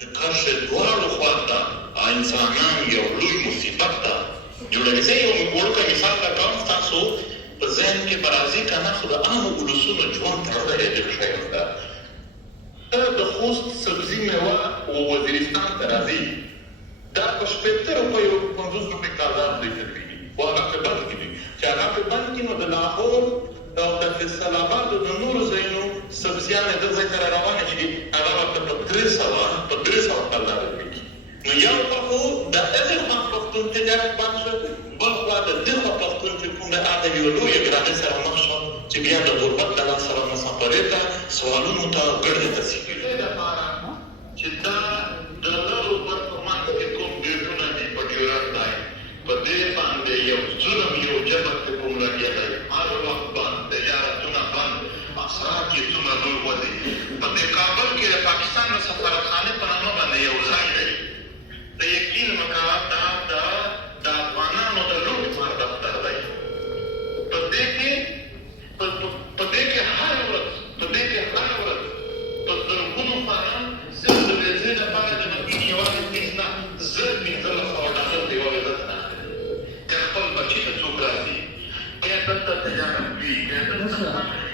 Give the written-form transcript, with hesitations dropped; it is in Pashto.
د کرښې دواړو خواته انسانان یو لوی مصیبت ته جوړوي. زه یو وړوکی مثال درکوم، ستاسو په ذهن کې به راځي که نه، خو د عامو ولسونو ژوند تړلی ډېر شی ده. ته د خوست سبزي میوه وزیرستان ته راځي، دا په 80 روپیو 50 روپۍ کالدار لیټر کېږي، خو هغه په بند کې دي. چې هغه په بند کې نو د لاهور او د فیصل آباد او د نورو ځایونو سبزیانې د ځای ته راروانې چې دي، هغه ورته په 300 کالدار کېږي. نو یو خوا خو د هغې خوا پښتون تجارت بند شو، بل خوا د دې خوا پښتون چې کوم د هغه یوه لویه ګرانۍ سره مخ شو چې بیا د غربت له لاسه سره مسافرۍ ته، سوالونو ته، ګردې ته سي. د دې لپاره چې دا د لرو برخو منځ کې کوم ډیټونه دي په ډیورنډ لاین، په دې باندې یو ظلم، یو جبر چې کوم لګېدی، هر وخت بند، تجارتونه بند، اثرات یې څومره لوی ودي. په دې کابل کې د پاکستان د سفارتخانې په نامه باندې یو ځای دی، د یقین مکوه دا د افغانانو د لوټ مار دفتر دی. په دې کې هره ورځ په زرګونو افغانان صرف د ویزې لپاره د مدین یوازې فیس نه 1500 ډالر د یوه ویزه نه اخلي. که خپل بچي ته څوک راځي، بیا دلته تجارت وي، بیا دلته